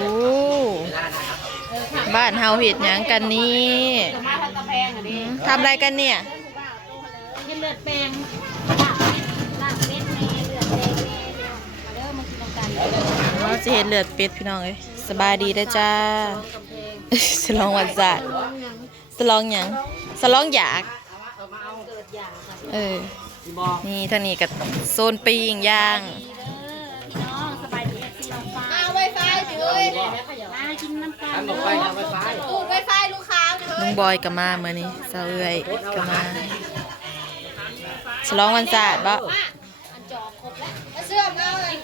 โอ้บ้านเฮาเห็ดหยังกันนี่มาทางกำแพงอะดิทำอะไรกันเนี่ย กินเลือดแปลงลาบลาบเป็ดแม่เลือดแดงแม่มาเด้อมากินน้ำกันเด้อเราจะเห็ดเลือดเป็ดพี่น้องเอ้ยสบายดีได้อจ้า สลองวันศาสตร์สลองหยังสลองอยากเกิดอยากค่ะเออ นี่ทางนี้กับโซนปีงย่าง กินน้ำกันไปนะไปไปตูดไวไฟลูกค้าไปเลลุยงบอยกับมาเมื่อนี้สาวเอ้ยกับมาฉลองวันศาสตร์บ่อันจอครบแล้วมาเชื่อมเอาเลย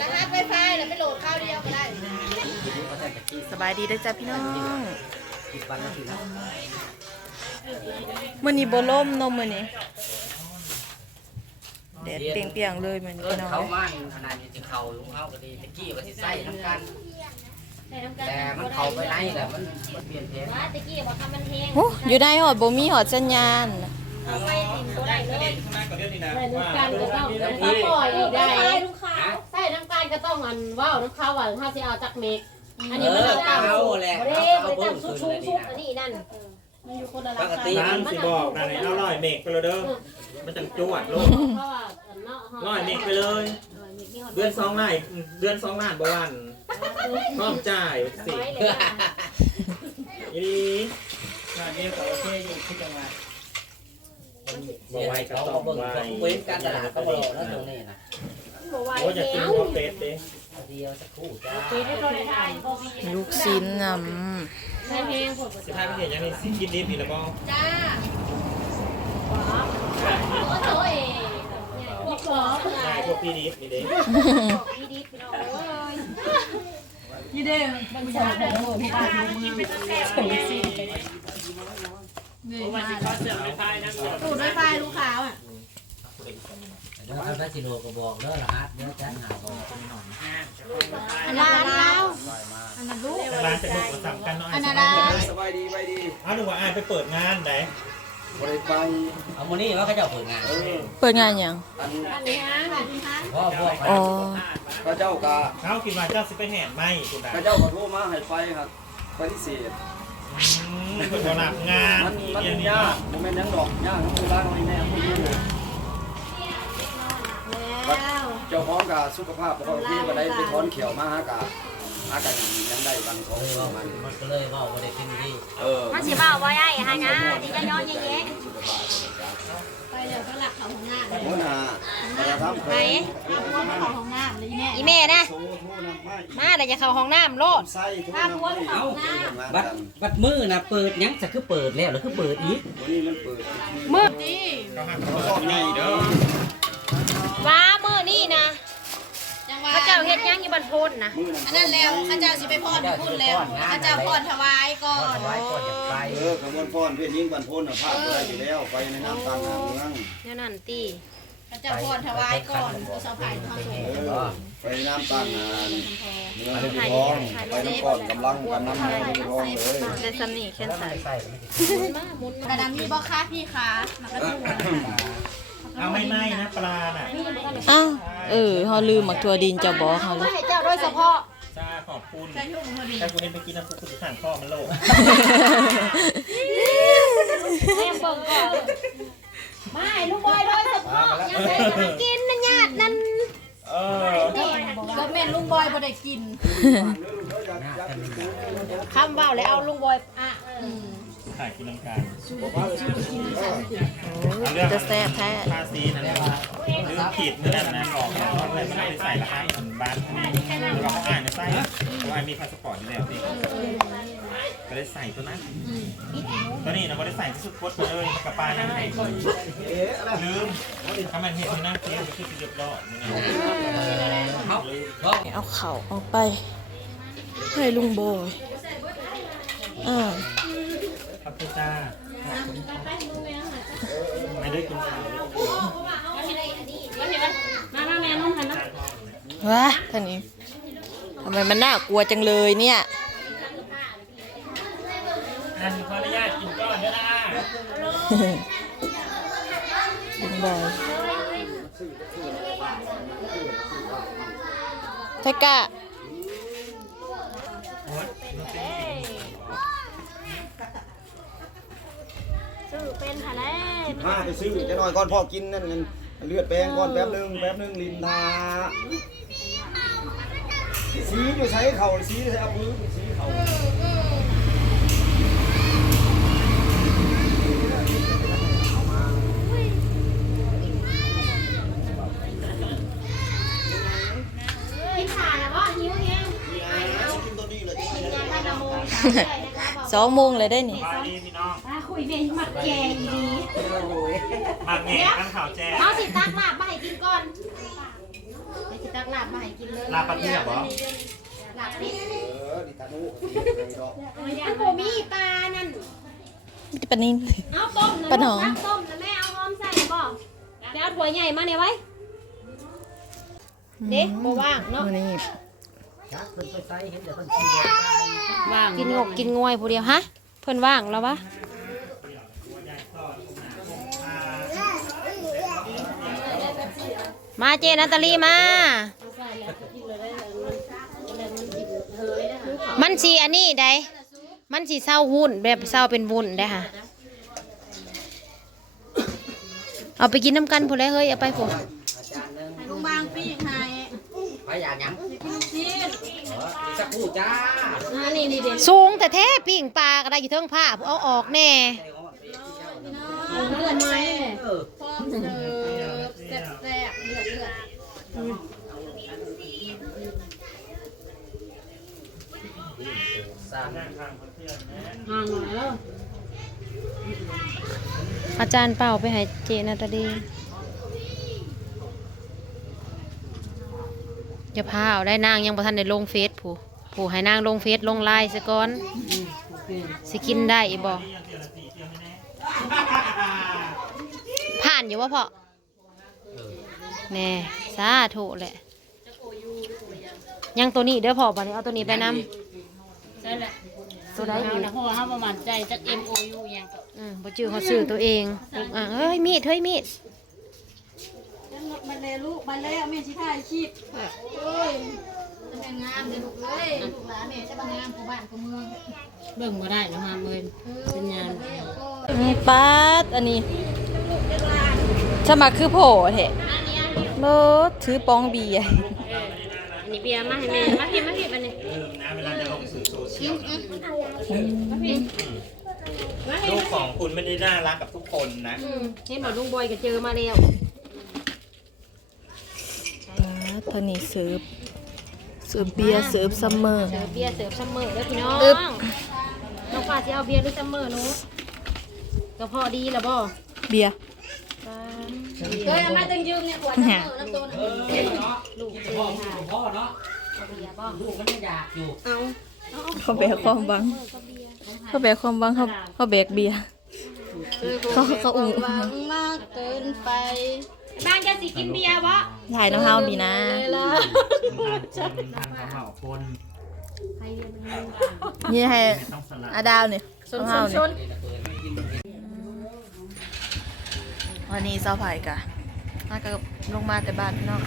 รหัสไวไฟแล้วไม่โหลดเข้าเดียวก็ได้สบายดีได้อจ้าพี่น้องสิบวันนาทีแล้วมื่อนี้บ่ล่มเนมมื่อนี้แดดเปรียงๆเลยมื่อนี้เอิ้พี่นน้องเขาเอ้ยมานขนาดนี้จะเข้าลุงเขาก็ดีตะกี้ว่าสิใส่น้ำกันใส่น้ำกัน แต่มันเข้าไปไหนแหละมันมันเปลี่ยนแผนว่าตะกี้บอกทำมันแห้งโอ้อยู่ในหอดบ่มีหอดสัญญาณเอาไปติดตัวได้เลยใส่น้ำกันก็ต้องถ้าปล่อยอีกได้ลูกค้าใส่น้ำกันก็ต้องอันว่าวน้ำข้าวว่าถ้าสิเอาจากเมกอันนี้มันเอาเอาแหละบ่ได้เอาบ่ได้เพิ่ตั้มงชุขึ้ดนชุเลยดนี่ชุดนะอันนี้นั่นมันอยู่คนละปรากคาติร้านสิบอกนะไหนเอาร้อยเมกไปเลยเด้อมันจังจวดลูกเพราะว่าเนาะร้อยเมกไปเลย เดือนสองล้านเดือนสองล้านบ่วัน พร้อมจ่ายสิไว้เลยอีดีงานนี้ขอโอเคอยู่ที่จังหวัดบ่ไหวก็เขาต้อก็งเบิ่งไหวของเว้นการตลาดก็บ่รอแล้วตรงนี้นะโอ้อยากกินข้าวเป็ดดิเดียวสักครู่จ้าปีได้ตัวได้ลูกชิ้นนใช่เพลงผลสิพาไปเห็นยังนี่สิกินดิบอีกแล้วบ่จ้าโอ้โหเองพวกขอใช่พวกพี่ดิบนี่เด้ำ พี่ดิบพี่น้องเอ้ย นี่เด้อมันจะได้โอ้พี่บ้านมึงส่งสินี่มาตูดไวไฟลูกค้าอะเดี๋ยวถ้าได้สิโลก็บอกเด้อรหัสเดี๋ยวจะหาบอกอันนั้นแล้วลอยมาอันนั้นลูกร้านจะบุกมาสั่งกันหน่อยอันนั้นได้สบายดีไปดีเอาหนูว่าอายไปเปิดงานไหน บริไปเอามื้อนี้ว่าเขาเจ้าเปิดงานเออเปิดงานหยังอันอันนี้ฮะเพราะพวกอ๋อพระเจ้ากะเขาคิดว่าเจ้าสิไปแห่ไหมกูด่าพระเจ้าขอโทษมาให้ไฟครับปฏิเสธอืมเป็นคนหนักงานมันมันอย่างนี้ยาเนาะกโมเมนต์ยังดอกยากทั้งมือล้างไว้แน่ไม่ยืนเลยแล้วเจ้าของกะสุขภาพบ่ค่อยโอเคบ่ได้ไปถอนเขียวมาหากะ หากะยังได้บางของเลยปว่าระมามัณนนี้มันก็เลยว่าบ่ได้กินดีเออมันสิบ่าวว่าได้ฮะนะที่จะย้อนแย่ไปเดี๋ยวก็หลักเขาของหน้าหัวหน้าประธานๆไปไหนเอาพวกมาเขาของหน้าเลยแม่อีแม่นะโซ่โทษนำมามาเดี๋ยวจะเข้าห้องน้ำโลดใส่โทษนำมาเอาบัดบัดมือน่ะเปิดยังจะคือเปิดแล้วหรือคือเปิดอีกวันนี้มันเปิดมืดนี่เขาหักเปิดที่นี่เด้อว้ามืดนี่นะ จังหวะพระเจ้าเฮ็ดยังอยู่บรรพนนะมืออันนั้นแล้วข้าเจ้าสิไปพรพูดแล้วข้าเจ้าพรถวายก่อก่อนนไว้ก่อนจะไปเออกระบวนพรเพื่อนยิงบรรพนน่ะพลาดบ่ได้อยู่แล้วไปในน้ำตางหาเมืองเนี่ยนั่นตีข้าเจ้าพรถวายก่อนผู้สาวไผ่ทองสูงเออไปน้ำตางหาเมืองในท้องไปน้ำก่อนกำลังกำลังในท้องเลยในสำนีแค่แล้วใส่มันใส่มันกระดำมีบ่คะพี่คะมากระทุ่ง เอาไม่ไหม้นะปลาน่ะอ้าวเออเฮาลืมหมักถั่วดินเจ้าบอกเฮาเลยให้เจ้าโดยเฉพาะจ้าขอบคุณใส่ทุ่งพอดีถ้าคุณเห็นไปกินน้ำซุปคุณจะสั่งข้อมันโลกแม่เบิ่งก่อนไม่ลูกบอยโดยเฉพาะอย่าไปหากินนะญาตินั่นเออก็แม่ลุงบอยบ่ได้กินหน้ากันคำเบาแล้วเอาลุงบอยอะ ถ่ายกินน้ำกันจะแซ่บแท้ภาษีนั่นแหละหรือขีดนั่นแหละนะของเขาอะไรไม่ได้ไปใส่ราคาเหมือนบ้านหรือว่าเขาอ่านในไส้เพราะว่ามีพาสปอร์ตอยู่แล้วนี่ก็ได้ใส่ตัวนั้นตัวนี้นะก็ได้ใส่ที่สุดโคตรไปเลยกับปลาเนี่ยลืมทำไมเห็นที่นั่งเทียบก็คือเรียบร้อยนี่นะเขาเพราะเอาเข่าออกไปให้ลุงบอยอ่า ขอบคุณจ้าไม่ได้กินข้าวมามาแม่นุ่งหันนะว้าท่านนี้ทำไมมันน่ากลัวจังเลยเนี่ยอันขออนุญาตกินก่อนเด้อนะลุงบอยไทกะ ซื้อเป็นหาแล้วมาไปซื้อจะหน่อยก่อนพ่อกินนั่นเงินเลือดแปลงก่อนแป๊บหนึงแป๊บหนึงลินทาสีอยู่ใช้เข่าสีอใช้เอามือสีเข่ากินขาแล้วบ่หิวแฮงกินตัวนี้เลยกินยาทานาโม สองโมงเลยได้นี่สบายดีพี่น้องอะคุยแม่มักแกงดีมาแง่ตั้งข่าวแจ้งเอาสิตักลาบมาให้กินก่อนไปสิตักลาบมาให้กินเลยลาปัดเนี่ยบอลาบนี่เออดิตานุดอกมันโบมีปลานั่นปะนินเอาต้มนะปลาหนองตักต้มนะแม่เอาหอมใส่บ่เดี๋ยวเอาถั่วใหญ่มาเนี่ยไว้เด็กบ่ว่างเนาะ มื้อนี้ชักเพิ่นไปใส่เห็นแต่เพิ่นกินบ่ได้ว่างกินงกกินงวยผู้เดียวฮะเพิ่นว่างแล้ววะมาเจนาตาลีมา มันสีอันนี้ได้ มันสีเศร้าวุ่นแบบเศร้าเป็นวุ่นได้ค่ะ เอาไปกินน้ำกันผู้ใดเฮ้ยเอาไปผู้ลุงบางปีให้ไปอย่างหยังซีดเออสักครู่จ้านี่นี่เด็สูงแต่แท้ปิ่งปลาก็ได้อยู่เทิงผ้าเอาออกแน่เลือดไหมเออพร้อมเสิร์ฟแซ่บๆเลือดเลือดสามอาจารย์เป่าไปให้เจนาตาลี จะพาเอาได้นางยังประทันในลงเฟซผู้ผู้ให้นางลงเฟซลงไลน์ซะก่อนสิกินได้อีบ่ผ่านอยู่ว่าพอแน่สาธุแหละ ยังตัวนี้เด้อพอบัดนี้เอาตัวนี้ไปนำใช่แหละตัวได้อีกเพราะว่าเขาประมาณใจจัก M O U ยังก็อืมบ่จื้อเขาซื้อตัวเองอะเฮ้ยมีดเฮ้ยมีด มันเลยลูกมันเลยแม่ชิถ่ายคลิปเอ้ยจะเป็นงามเลยลูกเอ้ยลูกหลานแม่จะมางามผู้บ้านผู้เมืองเบิ่งมาได้นะฮะเบิ่งเป็นงานอืมปัดอันนี้สมัครคือโผแท้เบิดถือปองเบียร์อันนี้เบียร์มาให้แม่มาพี่มาพี่บัดนี้ลืมนะเวลาจะลงสื่อโซเชียลลูกของคุณไม่ได้น่ารักกับทุกคนนะอืมเห็นบอกลุงบอยก็เจอมาแล้ว ปัดเท่านี้เสิร์ฟเสิร์ฟเบียร์เสิร์ฟซัมเมอร์เสิร์ฟเบียร์เสิร์ฟซัมเมอร์เด้อพี่น้องอึ๊บน้องฟ้าสิเอาเบียร์หรือซัมเมอร์หนูก็พอดีแล้วบ่เบียร์เอ้ยเอามาตึงยืมเนี่ยหัวจะเมือน้ำตัวนะเออเนาะลูกเจพ่อค่ะพ่อเนาะเบียร์บ่ลูกมันยังอยากอยู่เขาแบกความบังเขาแบกความบังเขาเขาแบกเบียร์เขาเขาอุ้มหวังมากเกินไปบ้านจะสิกินเบียร์บ่ถ่ายน้องเฮาดีนะทางคนทางเขาเหมาคนใครเรียนมันมีนี่ให้ไม่ต้องสลับอาดาวเนี่ยน้องเฮาเนี่ยวันนี้เจ้าไผ่กะน่าก็ลงมาแต่บ้านพี่น้อง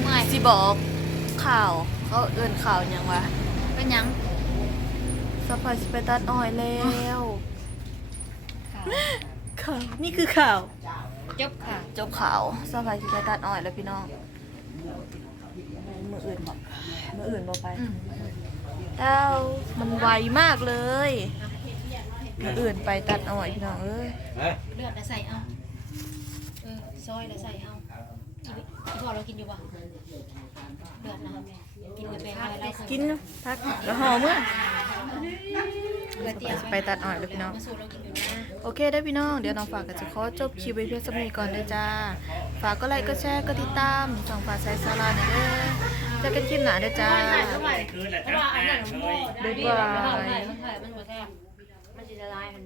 เมื่อสิบอกข่าว เขาเอื้อนข่าวหยังวะเป็นหยังเจ้าไผ่สิไปตัดอ้อยแล้วข่าวนี่คือข่าว จบค่ะ จบข่าวเจ้าไผ่สิไปตัดอ้อยแล้วพี่น้อง มืออื่นบอกมืออื่นบอกไปเต้ามันไวมากเลย มืออื่นไปตัดอ้อยพี่น้องเอ้ยเฮ้ยเลือดแล้วใส่เอาเออซอยแล้วใส่เอาอีพ่อเรากินอยู่ป่ะเลือดนะกินกับแป้งอะไรแล้วกินพักแล้วห่อเมื่อเกลือเตี๋ยวไปตัดอ้อยเลยพี่น้อง โอเคได้พี่น้อง เดี๋ยวน้องฝากก็จะขอจบคลิปไว้เพียงสักนี้ก่อนเด้อจ้า ฝากก็ไลค์ก็แชร์ก็ติดตามช่องฝาใสสาราเนี่ยเด้อเจะกันคลิปหนาเด้อจ้า คืนแหละจ้า บ๊ายบาย มันบ่แซ่บมันสิละลายมัน